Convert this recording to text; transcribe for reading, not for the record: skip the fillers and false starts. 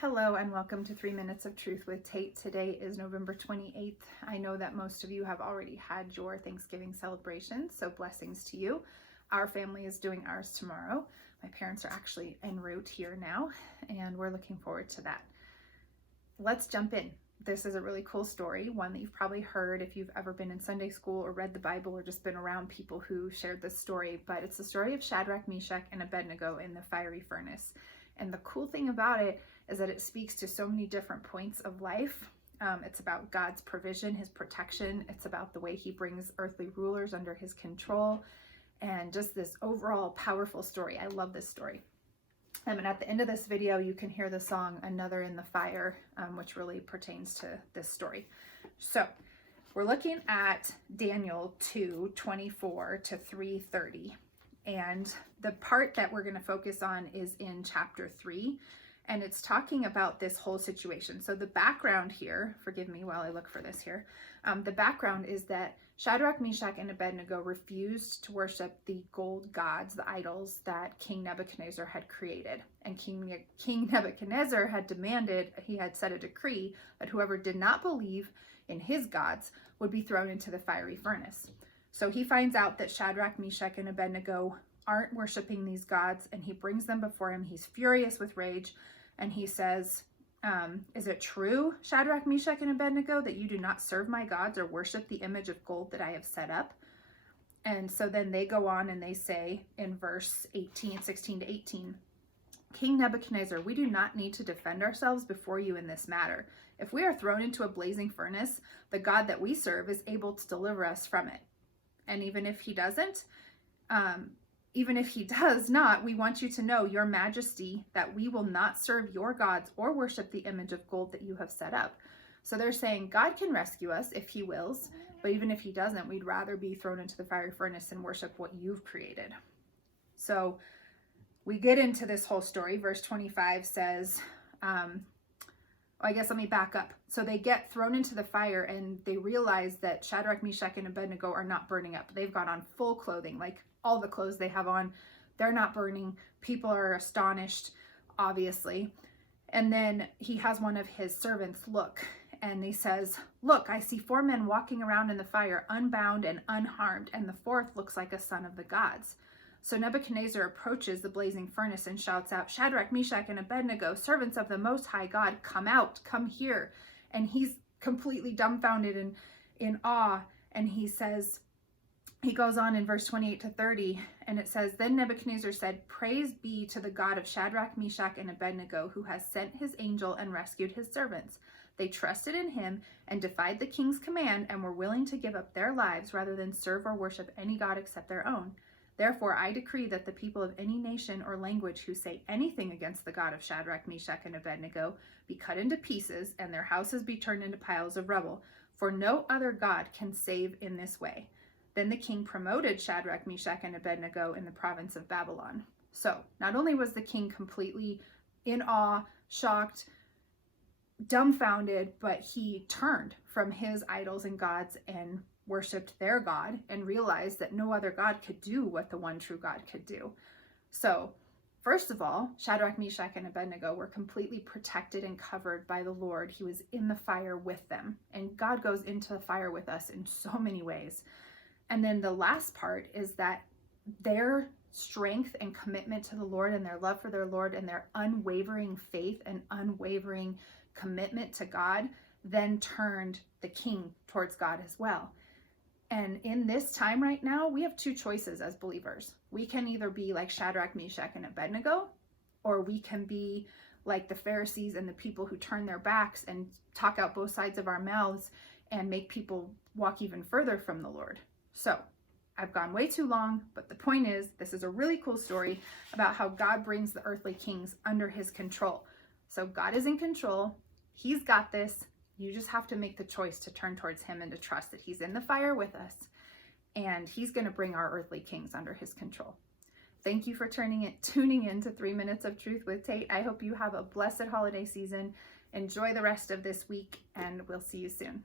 Hello and welcome to 3 Minutes of Truth with Tate. Today is November 28th. I know that most of you have already had your Thanksgiving celebration, so blessings to you. Our family is doing ours tomorrow. My parents are actually en route here now, and we're looking forward to that. Let's jump in. This is a really cool story, one that you've probably heard if you've ever been in Sunday school or read the Bible or just been around people who shared this story, but it's the story of Shadrach, Meshach, and Abed-Nego in the fiery furnace. And the cool thing about it is that it speaks to so many different points of life. It's about God's provision, his protection. It's about the way he brings earthly rulers under his control, and just this overall powerful story. I love this story. And at the end of this video, you can hear the song Another in the Fire, which really pertains to this story. So we're looking at Daniel 2:24 to 3:30. And the part that we're going to focus on is in chapter 3. And it's talking about this whole situation. So the background here, forgive me while I look for this here. The background is that Shadrach, Meshach, and Abed-Nego refused to worship the gold gods, the idols that King Nebuchadnezzar had created. And King Nebuchadnezzar had demanded, he had set a decree that whoever did not believe in his gods would be thrown into the fiery furnace. So he finds out that Shadrach, Meshach, and Abed-Nego aren't worshiping these gods, and he brings them before him. He's furious with rage, and he says, is it true, Shadrach, Meshach, and Abed-Nego, that you do not serve my gods or worship the image of gold that I have set up? And so then they go on and they say in verse 16 to 18, King Nebuchadnezzar, we do not need to defend ourselves before you in this matter. If we are thrown into a blazing furnace, the God that we serve is able to deliver us from it. And even if he doesn't, even if he does not, we want you to know, your majesty, that we will not serve your gods or worship the image of gold that you have set up. So they're saying God can rescue us if he wills, but even if he doesn't, we'd rather be thrown into the fiery furnace and worship what you've created. So we get into this whole story. Verse 25 says, I guess let me back up. So they get thrown into the fire and they realize that Shadrach, Meshach, and Abed-Nego are not burning up. They've got on full clothing, like all the clothes they have on, they're not burning. People are astonished, obviously. And then he has one of his servants look, and he says, look, I see 4 men walking around in the fire, unbound and unharmed, and the 4th looks like a son of the gods. So Nebuchadnezzar approaches the blazing furnace and shouts out, Shadrach, Meshach, and Abed-Nego, servants of the Most High God, come out, come here. And he's completely dumbfounded and in awe. And he says, he goes on in verse 28 to 30, and it says, then Nebuchadnezzar said, praise be to the God of Shadrach, Meshach, and Abed-Nego, who has sent his angel and rescued his servants. They trusted in him and defied the king's command and were willing to give up their lives rather than serve or worship any god except their own. Therefore, I decree that the people of any nation or language who say anything against the God of Shadrach, Meshach, and Abed-Nego be cut into pieces and their houses be turned into piles of rubble, for no other God can save in this way. Then the king promoted Shadrach, Meshach, and Abed-Nego in the province of Babylon. So not only was the king completely in awe, shocked, dumbfounded, but he turned from his idols and gods and worshipped their God and realized that no other God could do what the one true God could do. So first of all, Shadrach, Meshach, and Abed-Nego were completely protected and covered by the Lord. He was in the fire with them, and God goes into the fire with us in so many ways. And then the last part is that their strength and commitment to the Lord and their love for their Lord and their unwavering faith and unwavering commitment to God then turned the king towards God as well. And in this time right now, we have 2 choices as believers. We can either be like Shadrach, Meshach, and Abed-Nego, or we can be like the Pharisees and the people who turn their backs and talk out both sides of our mouths and make people walk even further from the Lord. So I've gone way too long, but the point is, this is a really cool story about how God brings the earthly kings under his control. So God is in control. He's got this. You just have to make the choice to turn towards him and to trust that he's in the fire with us, and he's going to bring our earthly kings under his control. Thank you for tuning in to 3 Minutes of Truth with Tate. I hope you have a blessed holiday season. Enjoy the rest of this week, and we'll see you soon.